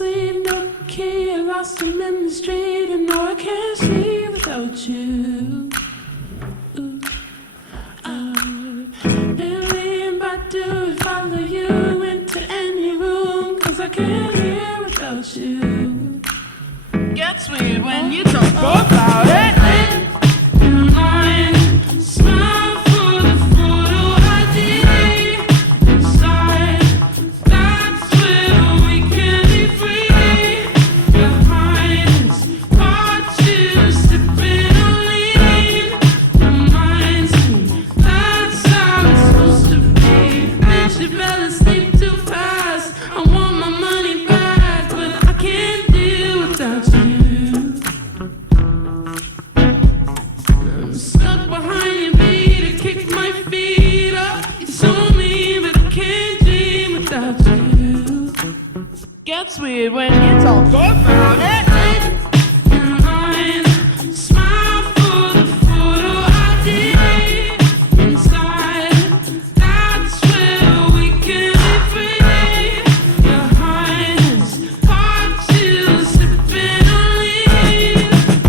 sleep, no key, I lost him in the street, and no, I can't sleep without you. Really about to follow you into any room, 'cause I can't live without you. Gets weird when you talk about it. Smile for the photo ID inside. That's where we can be free. Behind us, watch you sipping on lean. Reminds me that's how it's supposed to be. Bitch, you better sleep too fast. I want my money back, but I can't deal without you. I'm stuck behind your beat, I kick my feet up. You're so mean, but I can't dream without you. Gets weird when you talk about it. Smile for the photo ID inside. That's where we can be free. Behind us, watch you sipping on lean.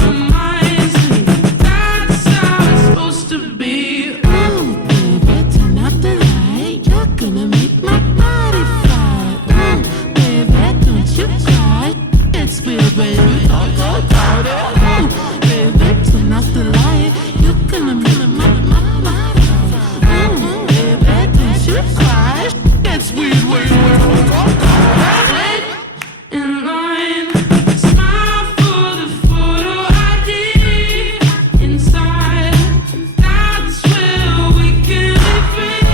Reminds me that's how it's supposed to be. Ooh, baby, turn up the light. You're gonna make my body fly. Ooh, baby, don't you cry. It's weird when you talk about it. Ooh, baby, turn up the light. You're gonna make my body fly. Ooh, baby, don't you cry. It's weird when you talk about it. In line, smile for the photo ID inside. That's where we can be free.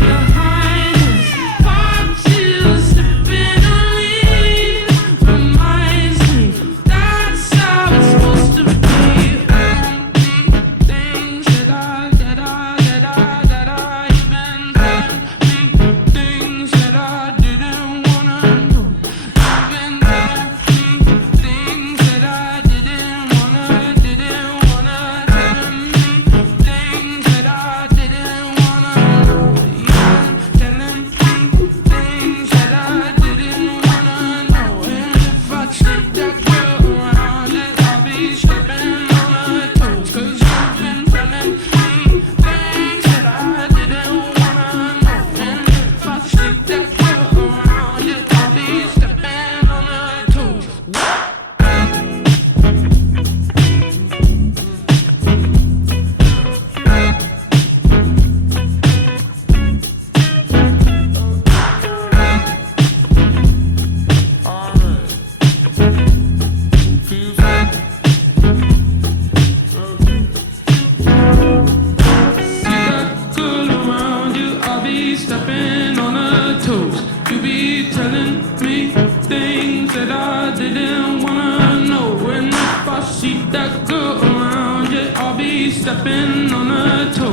Behind us, watch you sipping on lean. Reminds me that's how it's supposed to be. Things that I you've been telling me, things that I didn't wanna know. You've been telling me things that I didn't wanna tell me, things that I didn't wanna know. You've been telling me things that I didn't wanna know. And if I take that girl around it, I'll be stepping on her toes. 'Cause you've been telling me things that I didn't wanna know. And if I take that girl around it, I'll be stepping on her toes. Girl around you, I'll be stepping on her toes. You be telling me things that I didn't wanna know. And if I see that girl around you, I'll be stepping on her toes.